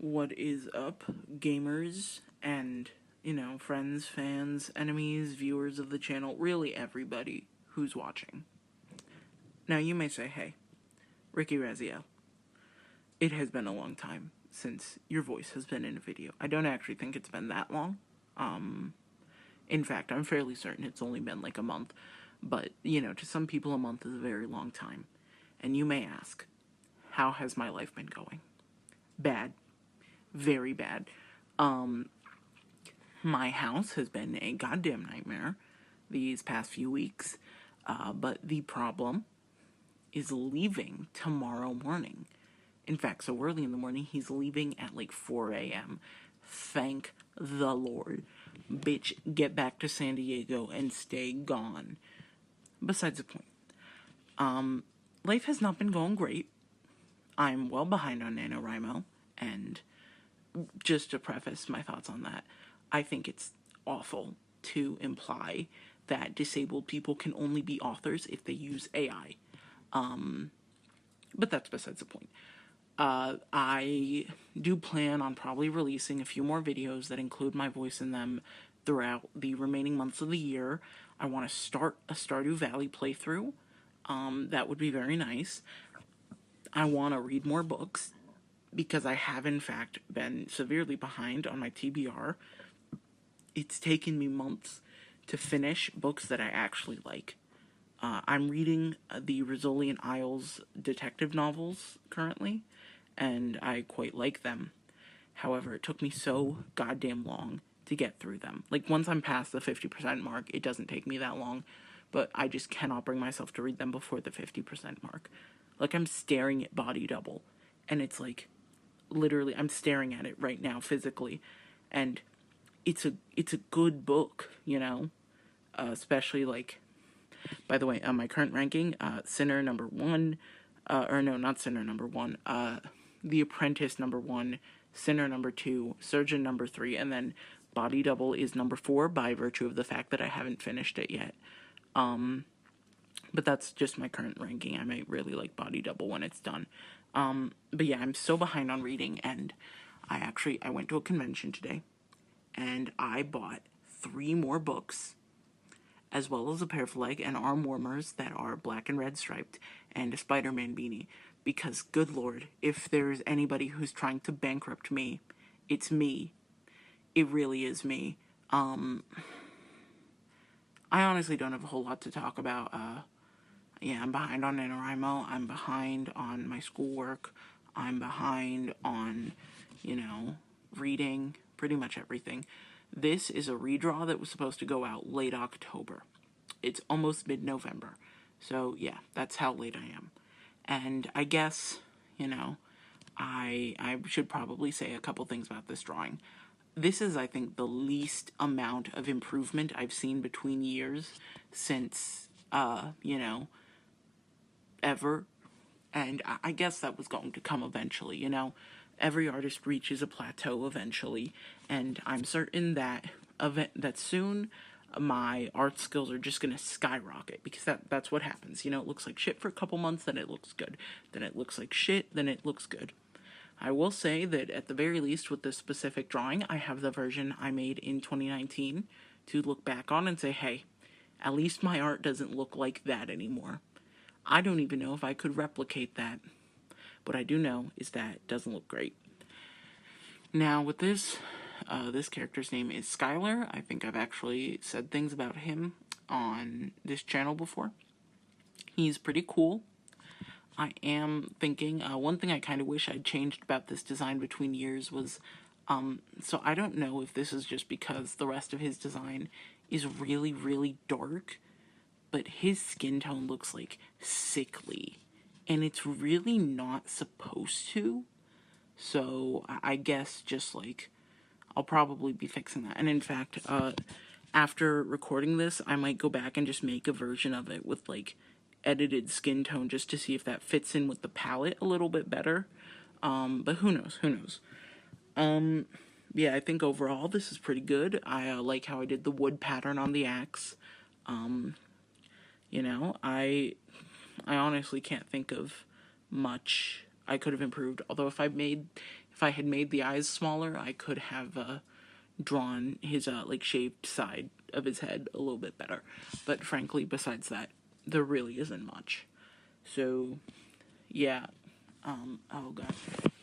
What is up, gamers and, friends, fans, enemies, viewers of the channel, really everybody who's watching. Now you may say, hey, Ricky Raziel, it has been a long time since your voice has been in a video. I don't actually think it's been that long. In fact, I'm fairly certain it's only been like a month. But, to some people a month is a very long time. And you may ask, how has my life been going? Bad. Very bad. My house has been a goddamn nightmare these past few weeks. But the problem is leaving tomorrow morning. In fact, so early in the morning, he's leaving at like 4 a.m. Thank the Lord. Bitch, get back to San Diego and stay gone. Besides the point. Life has not been going great. I'm well behind on NaNoWriMo, and just to preface my thoughts on that, I think it's awful to imply that disabled people can only be authors if they use AI. But that's besides the point. I do plan on probably releasing a few more videos that include my voice in them throughout the remaining months of the year. I want to start a Stardew Valley playthrough. That would be very nice. I want to read more books because I have in fact been severely behind on my TBR. It's taken me months to finish books that I actually like. I'm reading the Rizzolian Isles detective novels currently, and I quite like them. However, it took me so goddamn long to get through them. Like, once I'm past the 50% mark, it doesn't take me that long, but I just cannot bring myself to read them before the 50% mark. Like, I'm staring at Body Double, and it's like, literally, I'm staring at it right now, physically, and it's a good book, especially, like, by the way, my current ranking, Sinner number 1, or no, not Sinner number 1, The Apprentice number 1, Sinner number 2, Surgeon number 3, and then Body Double is number 4 by virtue of the fact that I haven't finished it yet. But that's just my current ranking. I might really like Body Double when it's done. But yeah, I'm so behind on reading, and I went to a convention today, and I bought 3 more books, as well as a pair of leg and arm warmers that are black and red striped, and a Spider-Man beanie. Because, good lord, if there's anybody who's trying to bankrupt me, it's me. It really is me. I honestly don't have a whole lot to talk about. I'm behind on NaNoWriMo. I'm behind on my schoolwork. I'm behind on, reading, pretty much everything. This is a redraw that was supposed to go out late October. It's almost mid-November. So, yeah, that's how late I am. And I guess, I should probably say a couple things about this drawing. This is, I think, the least amount of improvement I've seen between years since, ever. And I guess that was going to come eventually, Every artist reaches a plateau eventually, and I'm certain that soon my art skills are just going to skyrocket, because that's what happens. It looks like shit for a couple months, then it looks good. Then it looks like shit, then it looks good. I will say that at the very least with this specific drawing, I have the version I made in 2019 to look back on and say, hey, at least my art doesn't look like that anymore. I don't even know if I could replicate that. What I do know is that it doesn't look great. Now, with this, this character's name is Skylar. I think I've actually said things about him on this channel before. He's pretty cool. I am thinking, one thing I kind of wish I'd changed about this design between years was, so I don't know if this is just because the rest of his design is really, really dark, but his skin tone looks like sickly, and it's really not supposed to. So I guess just like, I'll probably be fixing that. And in fact, after recording this, I might go back and just make a version of it with like edited skin tone just to see if that fits in with the palette a little bit better. But who knows. Yeah, I think overall this is pretty good. I like how I did the wood pattern on the axe. I honestly can't think of much I could have improved. Although if if I had made the eyes smaller, I could have drawn his like shaved side of his head a little bit better. But frankly, besides that, there really isn't much. So yeah, oh god,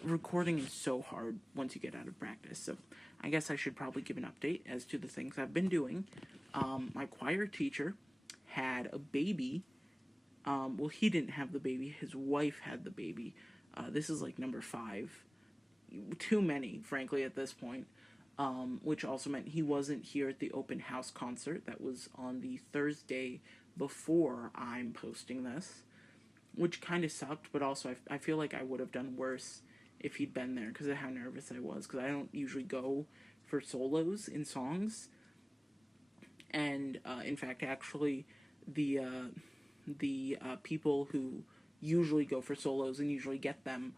recording is so hard once you get out of practice. So I guess I should probably give an update as to the things I've been doing. My choir teacher had a baby. Well, he didn't have the baby, his wife had the baby. This is like number 5. Too many, frankly, at this point. Which also meant he wasn't here at the open house concert that was on the Thursday before I'm posting this, which kind of sucked, but also I feel like I would have done worse if he'd been there because of how nervous I was, because I don't usually go for solos in songs. And in fact, actually, the people who usually go for solos and usually get them,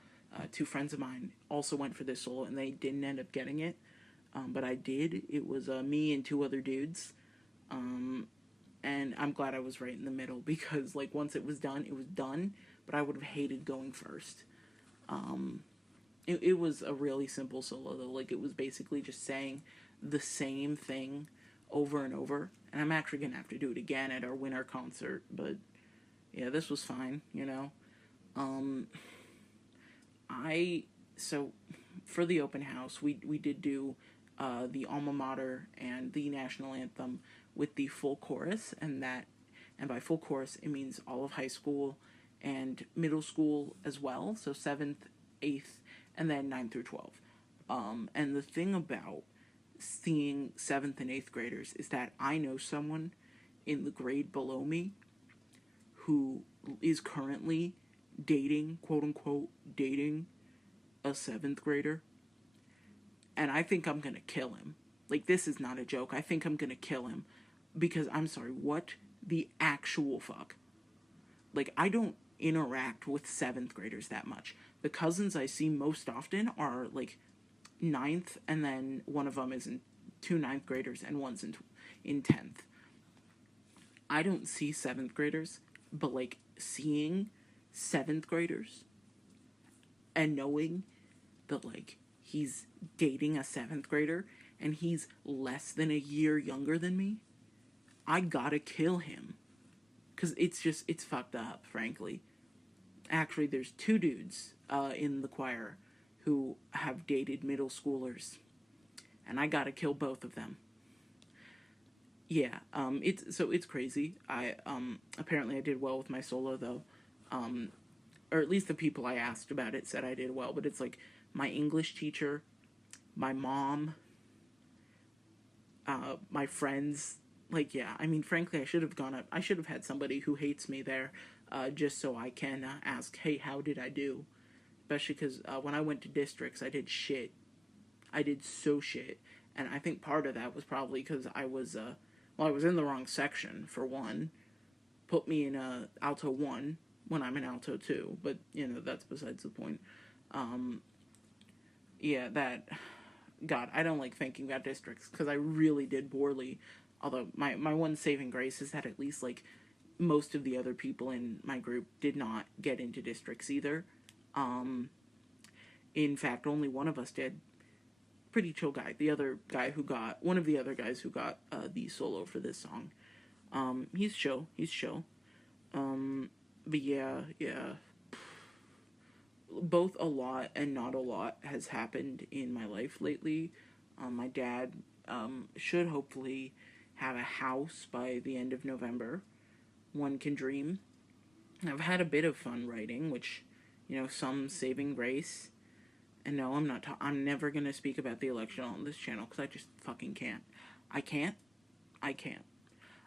2 friends of mine also went for this solo and they didn't end up getting it. But I did. It was me and 2 other dudes. And I'm glad I was right in the middle because, like, once it was done, but I would have hated going first. It was a really simple solo, though. Like, it was basically just saying the same thing over and over. And I'm actually going to have to do it again at our winter concert. But, yeah, this was fine, you know. So, for the open house, we did do the alma mater and the national anthem with the full chorus, and by full chorus it means all of high school and middle school as well, so 7th, 8th, and then 9th through 12. And the thing about seeing 7th and 8th graders is that I know someone in the grade below me who is currently dating, quote unquote, dating a 7th grader. And I think I'm gonna kill him. Like, this is not a joke. I think I'm gonna kill him. Because, I'm sorry, what the actual fuck? Like, I don't interact with 7th graders that much. The cousins I see most often are, like, 9th, and then one of them is in 2 9th graders, and one's in 10th. I don't see 7th graders, but, like, seeing 7th graders and knowing that, like, he's dating a 7th grader and he's less than a year younger than me, I gotta kill him. Because it's fucked up, frankly. Actually, there's 2 dudes in the choir who have dated middle schoolers, and I gotta kill both of them. Yeah, it's crazy. Apparently I did well with my solo, though. Or at least the people I asked about it said I did well, but it's like my English teacher, my mom, my friends. Like, yeah, I mean, frankly, I should have had somebody who hates me there, just so I can ask, hey, how did I do? Especially because when I went to districts, I did shit. I did so shit. And I think part of that was probably because I was in the wrong section, for one. Put me in alto 1 when I'm in alto 2, but, you know, that's besides the point. God, I don't like thinking about districts, because I really did poorly. Although, my one saving grace is that at least, like, most of the other people in my group did not get into districts either. In fact, only one of us did. Pretty chill guy. One of the other guys who got the solo for this song. He's chill. But yeah. Both a lot and not a lot has happened in my life lately. My dad should hopefully have a house by the end of November. One can dream. I've had a bit of fun writing, which, you know, some saving grace. And no, I'm never going to speak about the election on this channel, because I just fucking can't. I can't.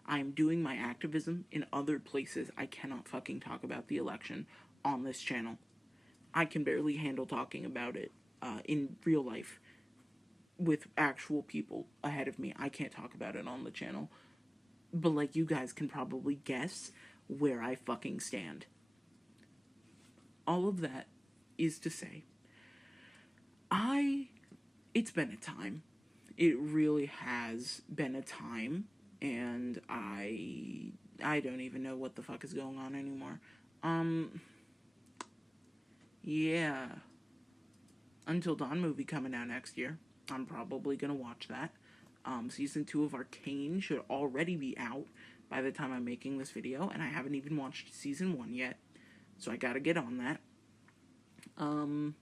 I'm doing my activism in other places. I cannot fucking talk about the election on this channel. I can barely handle talking about it in real life with actual people ahead of me. I can't talk about it on the channel. But, like, you guys can probably guess where I fucking stand. All of that is to say, it's been a time. It really has been a time, and I don't even know what the fuck is going on anymore. Yeah. Until Dawn movie coming out next year. I'm probably gonna watch that. Season 2 of Arcane should already be out by the time I'm making this video, and I haven't even watched season 1 yet, so I gotta get on that. Oh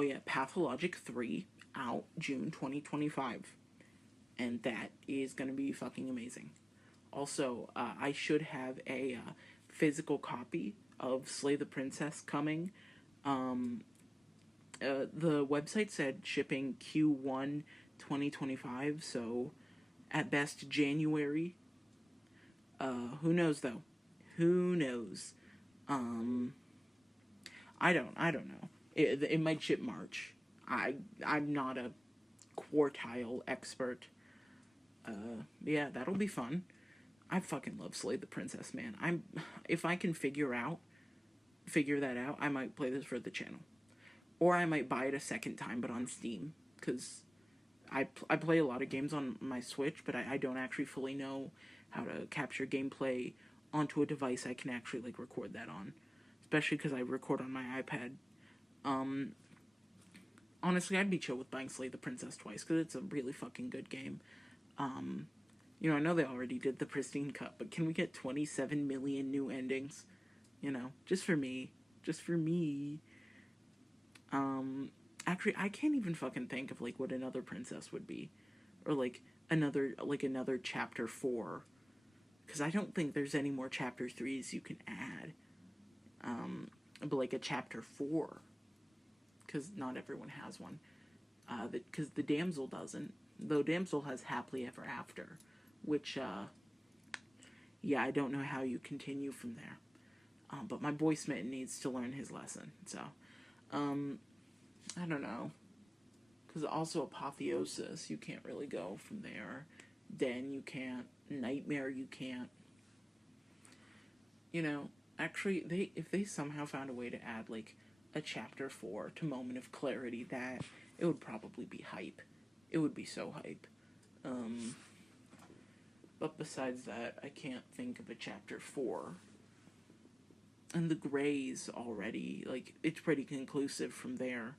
yeah, Pathologic 3 out June 2025, and that is gonna be fucking amazing. Also, I should have a physical copy of Slay the Princess coming. The website said shipping Q1 2025, so at best January. Who knows though? Who knows? I don't know. It might ship March. I'm not a quartile expert. Yeah, that'll be fun. I fucking love Slay the Princess, man. If I can figure that out, I might play this for the channel. Or I might buy it a second time, but on Steam, because I play a lot of games on my Switch, but I don't actually fully know how to capture gameplay onto a device I can actually, like, record that on. Especially because I record on my iPad. Honestly, I'd be chill with buying Slay the Princess twice, because it's a really fucking good game. You know, I know they already did the Pristine Cut, but can we get 27 million new endings? You know, just for me. Just for me. Actually, I can't even fucking think of, like, what another princess would be. Or, like, another chapter 4. Because I don't think there's any more chapter 3s you can add. But, like, a chapter 4. Because not everyone has one. Because the damsel doesn't. Though damsel has happily ever after. Which, yeah, I don't know how you continue from there. But my boy Smitten needs to learn his lesson. So, I don't know. Because also Apotheosis, you can't really go from there. Den, you can't. Nightmare, you can't. You know, actually, if they somehow found a way to add, like, a chapter 4 to Moment of Clarity, that it would probably be hype. It would be so hype. But besides that, I can't think of a chapter 4. And the Greys already, like, it's pretty conclusive from there.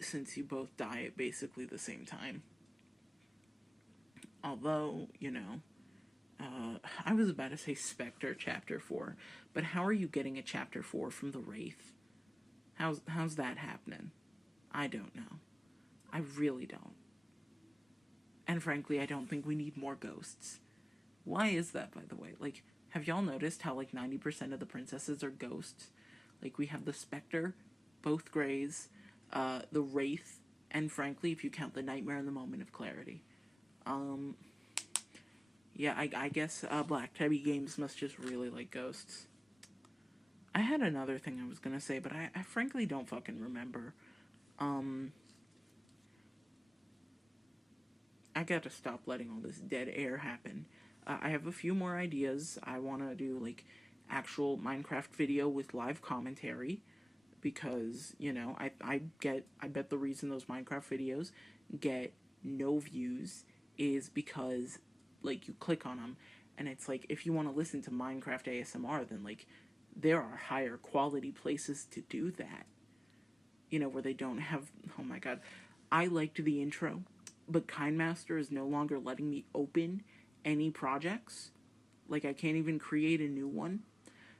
Since you both die at basically the same time. Although, you know, I was about to say Spectre chapter 4, but how are you getting a chapter 4 from the Wraith? How's that happening? I don't know. I really don't. And frankly, I don't think we need more ghosts. Why is that, by the way? Like, have y'all noticed how, like, 90% of the princesses are ghosts? Like, we have the Spectre, both Greys, the Wraith, and frankly, if you count the Nightmare and the Moment of Clarity. Yeah, I guess Black Tabby Games must just really like ghosts. I had another thing I was gonna say, but I frankly don't fucking remember. I gotta stop letting all this dead air happen. I have a few more ideas. I wanna do, like, actual Minecraft video with live commentary. Because, you know, I bet the reason those Minecraft videos get no views is because, like, you click on them, and it's like, if you want to listen to Minecraft ASMR, then, like, there are higher quality places to do that. You know, where they don't have, oh my god. I liked the intro, but KindMaster is no longer letting me open any projects. Like, I can't even create a new one.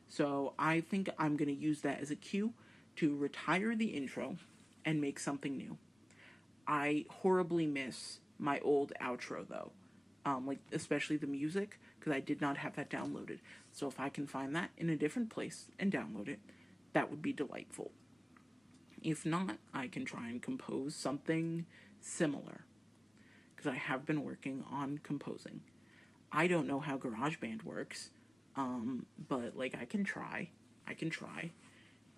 So I think I'm going to use that as a cue to retire the intro and make something new. I horribly miss my old outro, though. Like, especially the music, because I did not have that downloaded. So if I can find that in a different place and download it, that would be delightful. If not, I can try and compose something similar, because I have been working on composing. I don't know how GarageBand works, but, like, I can try.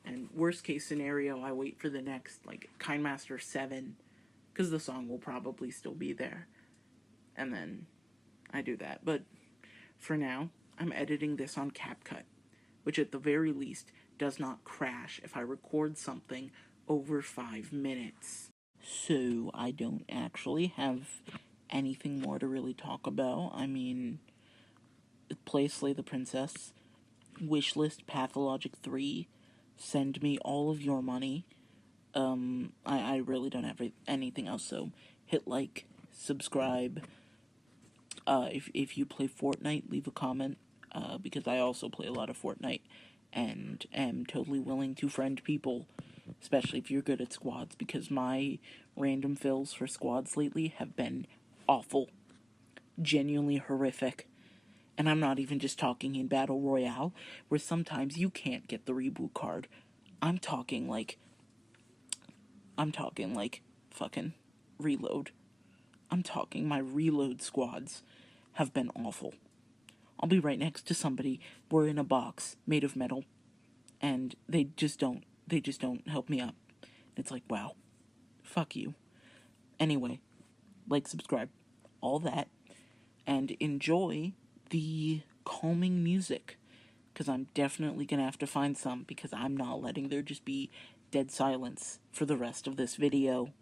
And worst case scenario, I wait for the next, like, KindMaster 7, because the song will probably still be there. And then I do that. But for now, I'm editing this on CapCut, which at the very least does not crash if I record something over 5 minutes. So I don't actually have anything more to really talk about. I mean, play Slay the Princess, wishlist Pathologic 3, send me all of your money. I really don't have anything else, so hit like, subscribe. If you play Fortnite, leave a comment, because I also play a lot of Fortnite, and am totally willing to friend people, especially if you're good at squads, because my random fills for squads lately have been awful. Genuinely horrific. And I'm not even just talking in Battle Royale, where sometimes you can't get the reboot card. I'm talking like fucking reload. I'm talking my reload squads have been awful. I'll be right next to somebody, we're in a box made of metal, and they just don't help me up. It's like, wow, fuck you. Anyway, like, subscribe, all that, and enjoy the calming music, because I'm definitely gonna have to find some, because I'm not letting there just be dead silence for the rest of this video.